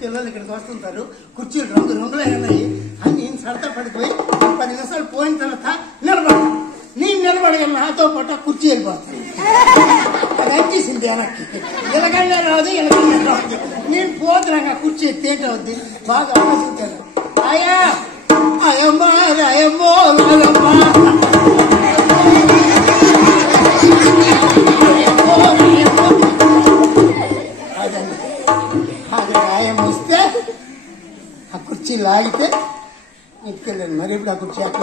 పిల్లలు ఇక్కడికి వస్తుంటారు, కుర్చీలు రంగు రంగులే ఉన్నాయి అని నేను సరదా పడిపోయి 10 నిమిషాలు పోయిన తర్వాత నిలబడతాను. నేను నిలబడగలను, నాతో పాటు కుర్చీ వెళ్ళిపోతాను. అది వచ్చేసింది వెనక్కి. ఇలాగైనా రాదు, ఇలాగైనా రాదు. నేను పోతున్నాగా కుర్చీ ఎత్తేట అవుద్ది. బాగా ఆలోచించాను. ఆయా అయమ్మ అయమ్మో రాయమ్మ అదండి. అది రాయమ్మ వస్తే ఆ కుర్చీ లాగితే ఎత్తుకెళ్ళాను. మరి ఇప్పుడు ఆ కుర్చీ అక్కడ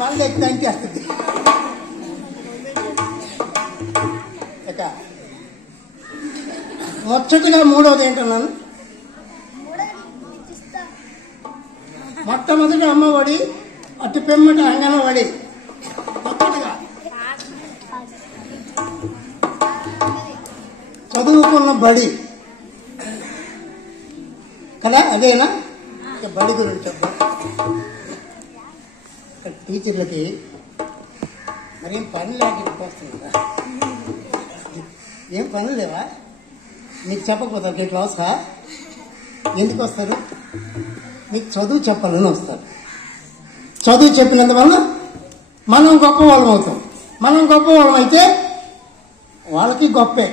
మళ్ళీ ఎక్కితే అంటేస్తుంది. ఇక ముచ్చటగా మూడవది ఏంటన్నాను, మొట్టమొదటి అమ్మఒడి, అటు పిమ్మట అంగన్వాడి. మొదటిగా చదువుకున్న బడి కదా, అదేనా? బడి గురించి చెప్పాలి. టీచర్లకి మరేం పని లేకపోతే వస్తుందా? ఏం పనులు లేవా? మీకు చెప్పకపోతారు గేట్ అవసరా? ఎందుకు వస్తారు? మీకు చదువు చెప్పాలని వస్తారు. చదువు చెప్పినందువల్ల మనం గొప్పవాళ్ళం అవుతాం. మనం గొప్పవాళ్ళం అయితే వాళ్ళకి గొప్పే.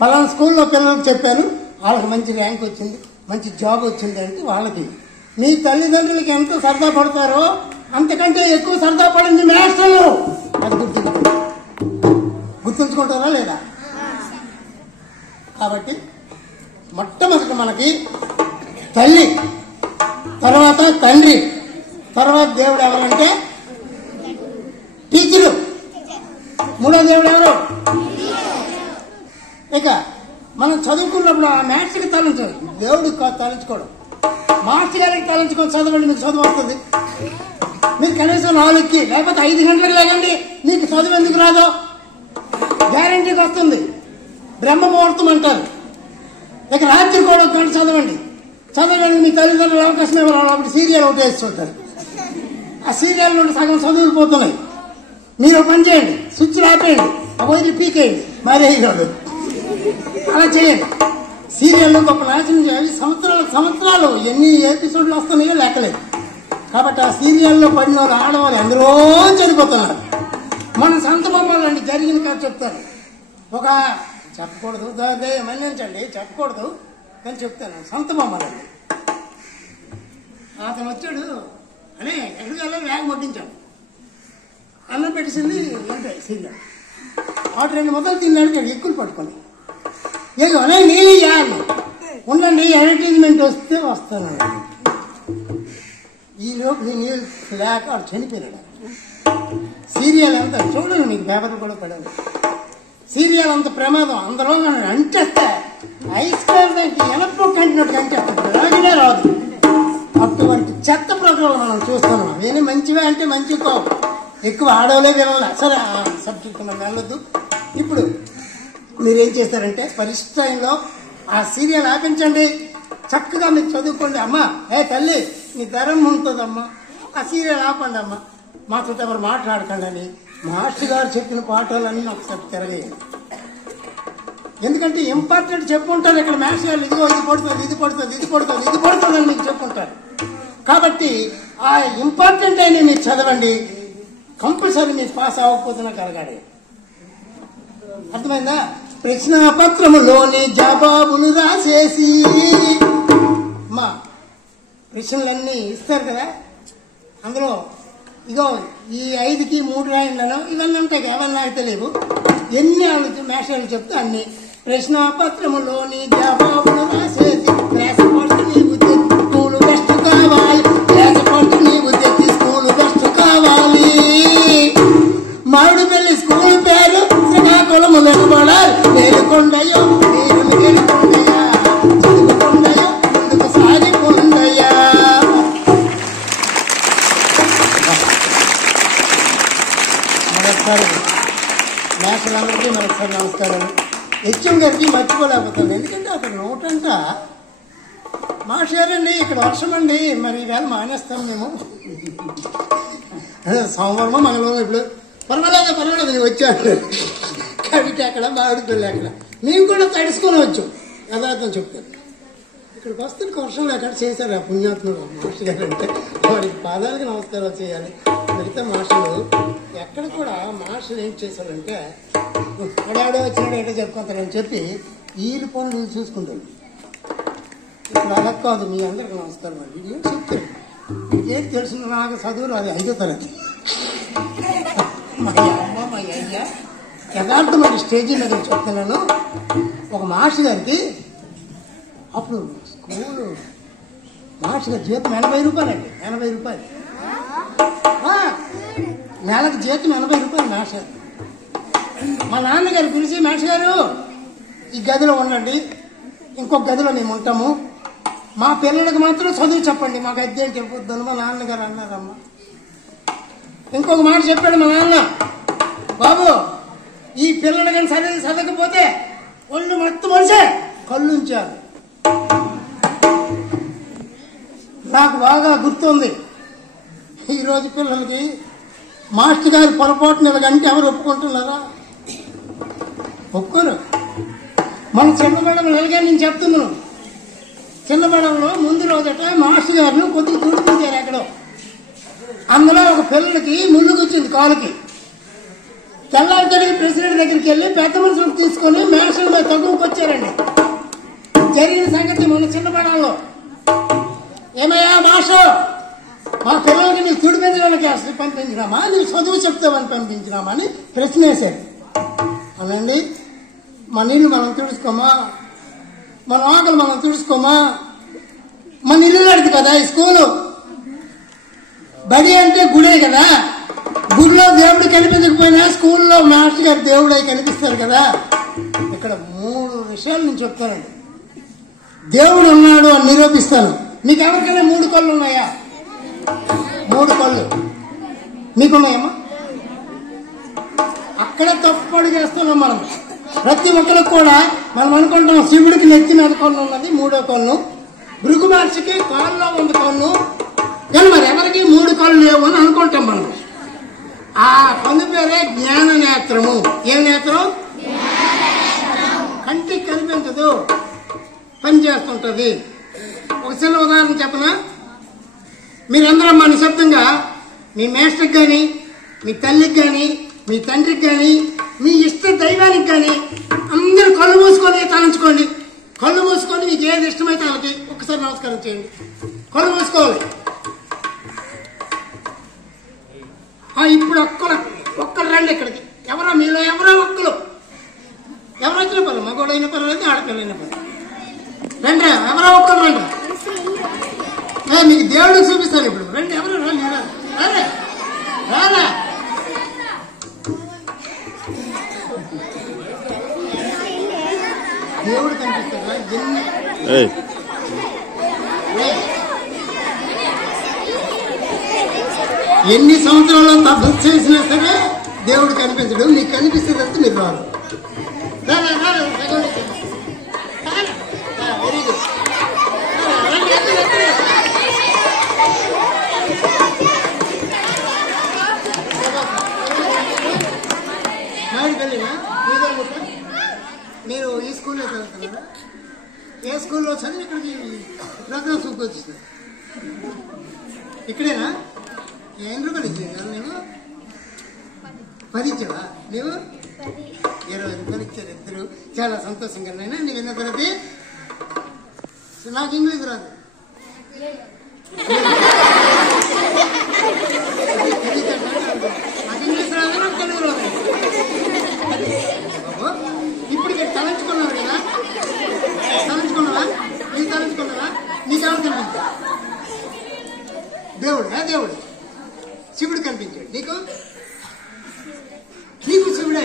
పలానా స్కూల్లో పిల్లలకు చెప్పాను, వాళ్ళకి మంచి ర్యాంక్ వచ్చింది, మంచి జాబ్ వచ్చింది అంటే వాళ్ళకి. మీ తల్లిదండ్రులకి ఎంత సరదా పడతారో అంతకంటే ఎక్కువ సరదా పడింది మాస్టర్లు. అది గుర్తుంచుకుంటారా లేదా? కాబట్టి మొట్టమొదటి మనకి తల్లి, తర్వాత తండ్రి, తర్వాత దేవుడు ఎవరంటే టీచరు, మూడో దేవుడు ఎవరు? ఇక మనం చదువుకున్నప్పుడు ఆ మ్యాథ్స్కి తలంచాలి, దేవుడికి తలంచుకోవడం. మాస్టర్ గారికి తలంచుకొని చదవండి, మీకు చదువు వస్తుంది. మీరు కనీసం 4కి లేకపోతే 5 గంటలకు లేకండి, మీకు చదువు ఎందుకు రాదో గ్యారంటీకి వస్తుంది. బ్రహ్మ ముహూర్తం అంటారు. ఇక రాత్రి కూడా 1 గంట చదవండి. చదవడానికి మీ తల్లిదండ్రులు అవకాశం ఇవ్వాలి. అప్పుడు సీరియల్ ఒకటి వేస్తుంటారు. ఆ సీరియల్ నుండి సగం చదువులు పోతున్నాయి. మీరు పని చేయండి, స్విచ్లు ఆపేయండి, వైర్లు పీకేయండి, మారేయగలడు. అలా చేయండి. సీరియల్లో గొప్ప నాశనం చేయాలి. సంవత్సరాలు ఎన్ని ఎపిసోడ్లు వస్తున్నాయో లెక్కలేదు. కాబట్టి ఆ సీరియల్లో పడిన వాళ్ళు ఆడవాళ్ళు అందరూ చనిపోతున్నారు. మన సంత బొమ్మలండి జరిగిన కాదు చెప్తాను. ఒక చెప్పకూడదు, మన్నించండి, చెప్పకూడదు కానీ చెప్తాను. సంత బొమ్మలండి. అతను వచ్చాడు అని ఎక్కడికి వెళ్ళాలి, వేగ వడ్డించాడు. అన్నం పెట్టేసింది ఉంటాయి సీరియల్. వాటి 2 ముద్దలు తిన్నాడు, ఎక్కులు పట్టుకొని ఏదో అనే నీళ్ళు ఉండండి, అడ్వర్టైజ్మెంట్ వస్తే వస్తాను. ఈ లోపు నీళ్ళు లేక చనిపోయినాడు. సీరియల్ అంతా చూడండి, మీకు పేపర్లు కూడా పడదు. సీరియల్ అంత ప్రమాదం. అందులో అంటేస్తే ఐస్ క్రీమ్ దానికి ఎనప్పు కంటినట్టు అంటేస్తాడు, రాగానే రాదు. అటువంటి చెత్త ప్రోగ్రాంలు మనం చూస్తున్నాం. అవేనా మంచివే అంటే మంచివి కావు. ఎక్కువ ఆడవలే వినాలి. సరే, ఆ సబ్జెక్ట్ మనం వెళ్ళొద్దు. ఇప్పుడు మీరేం చేస్తారంటే పరీక్ష టైంలో ఆ సీరియల్ ఆపించండి, చక్కగా మీరు చదువుకోండి. అమ్మా తల్లి నీ ధరం ఉంటుందమ్మా, ఆ సీరియల్ ఆపండి అమ్మా, మాతో ఎవరు మాట్లాడకండి అని మాస్టర్ గారు చెప్పిన పాఠాలన్నీ ఒకసారి తిరగేయండి. ఎందుకంటే ఇంపార్టెంట్ చెప్పుంటారు ఇక్కడ మాస్టర్ గారు. ఇదిగో ఇది పడుతుంది, ఇది పడుతుంది, ఇది పడుతుంది, ఇది పడుతుంది అని మీకు చెప్పుంటారు. కాబట్టి ఆ ఇంపార్టెంట్ అయినా మీరు చదవండి. కంపల్సరీ మీరు పాస్ అవ్వకపోతే నాకు అడగాలి. అర్థమైందా? ప్రశ్నాపత్రములోని జవాబులు రాసేసి మా ప్రశ్నలన్నీ ఇస్తారు కదా, అందులో ఇగో ఈ 5కి 3 రాయండి ఇవన్నీ ఉంటాయి. ఎవరు నాకు తెలియవు. ఎన్ని మేషాలు చెప్తే అన్ని. ప్రశ్నాపత్రములోని జవాబులు రాసేసి లేకపోతే నీకు స్కూలు బెస్ట్ కావాలి, లేకపోతే నీకు స్కూలు బెస్ట్ కావాలి. మామిడిపల్లి స్కూల్ పేరు శ్రీకాకుళము వెనుబడాలి. నేరుకొండయో నేను నేరుకొండయా, చదువుకొండయో ముందుకు సాగిపోండయా. మరొకసారి మేషలందరికీ మరొకసారి నమస్కారాలు. హెచ్ఎం గారికి మర్చిపోలేకపోతాను. ఎందుకంటే అతను నోటంట మాషారండి, ఇక్కడ వర్షం అండి, మరి ఈవేళ మానేస్తాం మేము. సోమవారమో మంగళవారం ఇప్పుడు పర్వాలేదు నేను వచ్చాను. కవిట అక్కడ మామిడిపల్లి అక్కడ మేము కూడా తడుచుకొని వచ్చాం. యథార్థం చెప్తాను. ఇక్కడికి వస్తే వర్షం లేక చేశారు ఆ పుణ్యాత్ముడు మాస్టర్ గారు అంటే వారికి పాదాలకి నమస్కారాలు చేయాలి. మిగతా మాస్టర్లు ఎక్కడ కూడా మాస్టర్లు ఏం చేశారంటే ఎడాడో వచ్చినాడు ఎటో చెప్పుకుంటారని చెప్పి వీళ్ళు పనులు చూసుకుంటారు. ఇప్పుడు అలా కాదు. మీ అందరికి నమస్కారం అండి. ఏం చెప్తాడు మీకేం తెలుసు నాకు చదువులు అది 5వ తరగతి. మా అమ్మ మా అయ్య యథార్థమైన స్టేజీ మీద చెప్తున్నాను. ఒక మాస్టర్ గారికి అప్పుడు స్కూలు మాస్టర్ గారి జీతం 80 రూపాయలు అండి. 80 రూపాయలు నెలకు జీతం 80 రూపాయలు మాస్టర్. మా నాన్నగారు పిలిచి మాస్టర్ గారు ఈ గదిలో ఉండండి, ఇంకొక గదిలో మేము ఉంటాము, మా పిల్లలకి మాత్రం చదువు చెప్పండి, మాకు అద్దెం చెప్పొద్దని మా నాన్నగారు అన్నారమ్మ. ఇంకొక మాట చెప్పాడు మా నాన్న, బాబు ఈ పిల్లలు కానీ చదవకపోతే ఒళ్ళు మొత్తం మనిషే కళ్ళు ఉంచారు. నాకు బాగా గుర్తుంది. ఈరోజు పిల్లలకి మాస్టర్ గారి పొరపాటున ఇలాగంటే ఎవరు ఒప్పుకుంటున్నారా? ఒప్పుకోరు. మన చిన్న మేడం ఇలాగే నేను చెప్తున్నాను. చిన్న మేడంలో ముందు రోజట మాస్టర్ గారిని కొద్దిగా తుడిపించారు ఎక్కడో. అందులో ఒక పిల్లలకి ముళ్ళు కూర్చుంది కాలుకి. తెల్లారి ప్రెసిడెంట్ దగ్గరికి వెళ్ళి పెద్ద మనుషులకు తీసుకొని మేషం తగ్గుకు వచ్చారండి. జరిగిన సంగతి మన చిన్న మేడంలో. ఏమయ్యా మాస్టర్, మా పిల్లలకి నీకు తుడిపించడానికి అసలు పంపించినామా, నీకు చదువు చెప్తామని పంపించినామా అని ప్రశ్న వేశారు. అనండి, మన ఇల్లు మనం తుడుచుకోమా, మన ఆకలి మనం తుడుచుకోమా, మన ఇల్లు లేదు కదా ఈ స్కూలు. బడి అంటే గుడే కదా, గుడిలో దేవుడు కనిపించకపోయినా స్కూల్లో మాస్టర్ గారు దేవుడు అయి కనిపిస్తారు కదా. ఇక్కడ 3 విషయాలు నేను చెప్తానండి. దేవుడు ఉన్నాడు అని నిరూపిస్తాను. మీకు ఎవరికైనా 3 కళ్ళు ఉన్నాయా? 3 కళ్ళు మీకున్నాయమ్మా? అక్కడ తప్పు అడిగేస్తున్నాం మనం. ప్రతి ఒక్కరికి కూడా మనం అనుకుంటాం శివుడికి నెత్తి మీద కన్ను ఉన్నది 3వ కన్ను, భృగు మహర్షికి కాళ్ళలో ఉంది కన్ను, కానీ మరి ఎవరికి 3 కళ్ళు లేవు అని అనుకుంటాం మనం. ఆ కన్ను పేరే జ్ఞాన నేత్రము. ఏం నేత్రం? కంటికి కనిపించదు, పనిచేస్తుంటది. ఒక చిన్న ఉదాహరణ చెప్పనా? మీరందరూ మా నిశ్శబ్దంగా మీ మేస్టర్కి కానీ, మీ తల్లికి కానీ, మీ తండ్రికి కానీ, మీ ఇష్ట దైవానికి కానీ అందరూ కళ్ళు మూసుకొని తలంచుకోండి. కళ్ళు మూసుకొని మీకు ఏది ఇష్టమైతే వాళ్ళకి ఒక్కసారి నమస్కారం చేయండి. కళ్ళు మూసుకోవాలి. ఇప్పుడు ఒక్కరు రండి ఇక్కడికి. ఎవరో మీలో ఎవరో ఒక్కరు, ఎవరు వచ్చిన పర్లేదు, మగోడైన పర్లేదు, ఆడపిల్లైన పర్లేదు, రండి. ఎవరో ఒక్కరు రండి. మీకు దేవుడికి చూపిస్తాను ఇప్పుడు. రండి, ఎవరు రండి, రారా రారా. దేవుడు కనిపిస్తారా? ఎన్ని సంవత్సరాల్లో తపస్సు చేసినా సరే దేవుడు కనిపించడు. మీకు కనిపిస్తుందంటే మీరు రారు. Very good. మీరు ఈ స్కూల్లో చదువుతున్నారా? ఏ స్కూల్లో చదివి ఇక్కడికి ప్రోగ్రామ్ చూపుకు వచ్చేసారు? ఇక్కడేనా? ఏం రూపాయలు ఇచ్చారు? నేను 10 ఇచ్చావా? నీవు 20 రూపాయలు ఇచ్చారు ఇద్దరు. చాలా సంతోషంగా. నైనా నీకు ఎన్నో తరగతి? నాకు ఇంగ్లీష్ రాదు. నాకు ఇంగ్లీష్ రాదు, నాకు తెలుగు రాదు. ఇప్పుడు తలంచుకున్నారు కదా, తలంచుకున్నావా? నీకు తలంచుకున్నావా? నీకెవరు కనిపించాడు? దేవుడు. దేవుడు శివుడు కనిపించాడు నీకు. నీకు శివుడే.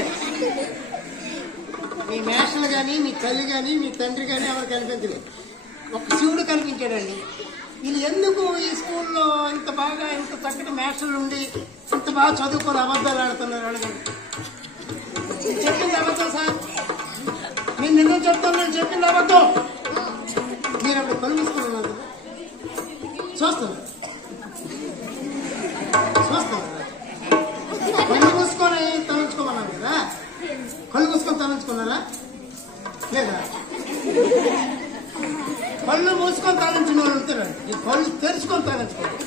మీ మేషలు కానీ, మీ తల్లి కానీ, మీ తండ్రి కానీ ఎవరు కనిపించలేదు. ఒక శివుడు కనిపించాడండి. వీళ్ళు ఎందుకు ఈ స్కూల్లో ఇంత బాగా, ఇంత చక్కటి మేషలు ఉండి ఇంత బాగా చదువుకొని అబద్ధాలు ఆడుతున్నారు? అడగండి. చెప్పింది అబద్ధం సార్. నేను నిన్న చెప్తాను, నేను చెప్పింది అబద్ధం. మీరు అప్పుడు కళ్ళు మూసుకున్నారు, చూస్తున్నారు. కళ్ళు మూసుకొని తలంచుకోమన్నారు కదా. కళ్ళు మూసుకొని తలంచుకున్నారా లేదా? కళ్ళు కళ్ళు మూసుకొని తాగించిన వాళ్ళు ఉంటారు, ఈ కళ్ళు తెరుచుకొని తాగించుకోండి.